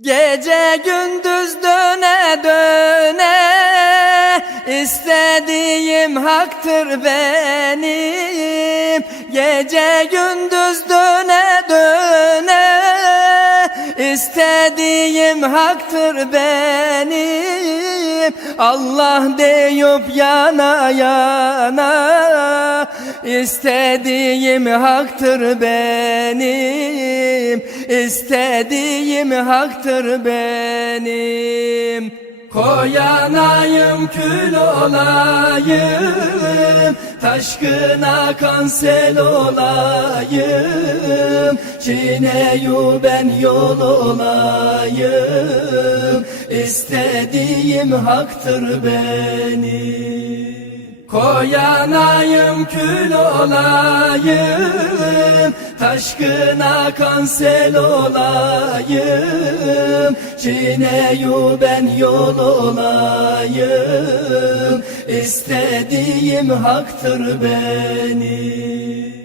Gece gündüz döne döne istediğim haktır benim. Gece gündüz döne döne istediğim haktır benim. Allah deyip yana yana istediğim haktır benim istediğim haktır benim. Koyanayım kül olayım Taşkına kansel olayım. Çineyu ben yol olayım İstediğim haktır benim Koyanayım kül olayım Taşkına kansel olayım Çineyu ben yol olayım İstediğim haktır benim